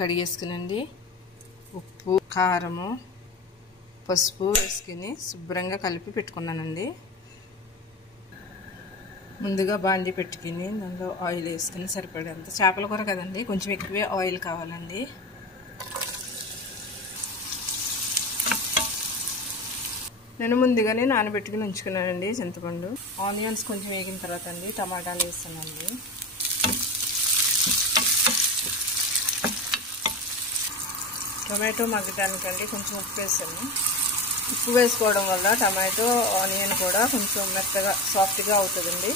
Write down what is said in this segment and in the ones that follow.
కడిగేసుకునండి ఉప్పు కారము పసుపు వేసుకుని శుభ్రంగా కలిపి పెట్టుకున్నానండి. ముందుగా బాండి పెట్టుకుని దానిలో ఆయిల్ వేసుకుని సరిపడేంత, చేపల కూర కదండి కొంచెం ఎక్కువే ఆయిల్ కావాలండి. నేను ముందుగానే నానబెట్టుకుని ఉంచుకున్నానండి చింతపండు. ఆనియన్స్ కొంచెం వేగిన తర్వాత అండి టమాటాలు వేస్తానండి. టొమాటో మగ్గడానికండి కొంచెం ఉప్పు వేసాను. ఉప్పు వేసుకోవడం వల్ల టమాటో ఆనియన్ కూడా కొంచెం మెత్తగా సాఫ్ట్గా అవుతుందండి.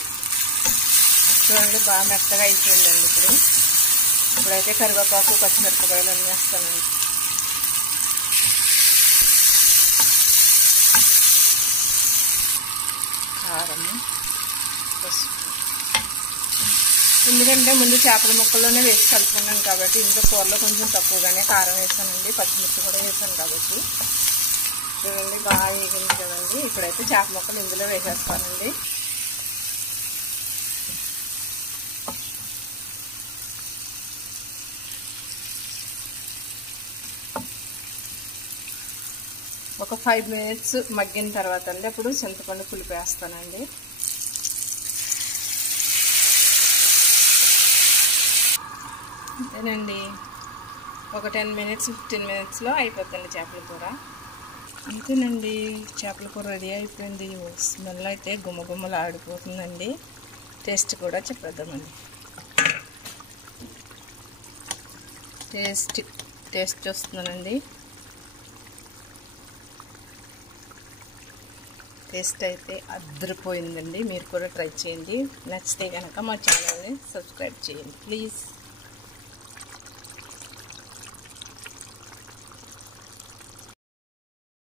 చూడండి బాగా మెత్తగా అయిపోయిందండి. ఇప్పుడైతే కరివేపాకు పచ్చిమిరపకాయలు అన్నీ వేస్తానండి. కారము పసుపు, ఎందుకంటే ముందు చేపల ముక్కల్లోనే వేసి కలుపుకున్నాను కాబట్టి ఇందులో కూరలో కొంచెం తక్కువగానే కారం వేసానండి. పచ్చిమిర్చి కూడా వేసాను కాబట్టి చూడండి బాగా వేగింది కదండి. ఇప్పుడైతే చేప ముక్కలు ఇందులో వేసేస్తానండి. ఒక 5 minutes మగ్గిన తర్వాత అండి అప్పుడు చింతపండు పులుపు వేస్తానండి. అంతేనండి, ఒక 10 minutes 15 minutesలో అయిపోతుంది చేపల కూర. అంతేనండి, చేపల కూర రెడీ అయిపోయింది. స్మెల్ అయితే గుమ్మగుమ్మలు ఆడిపోతుందండి. టేస్ట్ కూడా చెప్పేద్దామండి. టేస్ట్ వస్తుందండి. టేస్ట్ అయితే అద్దరిపోయిందండి. మీరు కూడా ట్రై చేయండి. నచ్చితే కనుక మా ఛానల్ని సబ్స్క్రైబ్ చేయండి ప్లీజ్.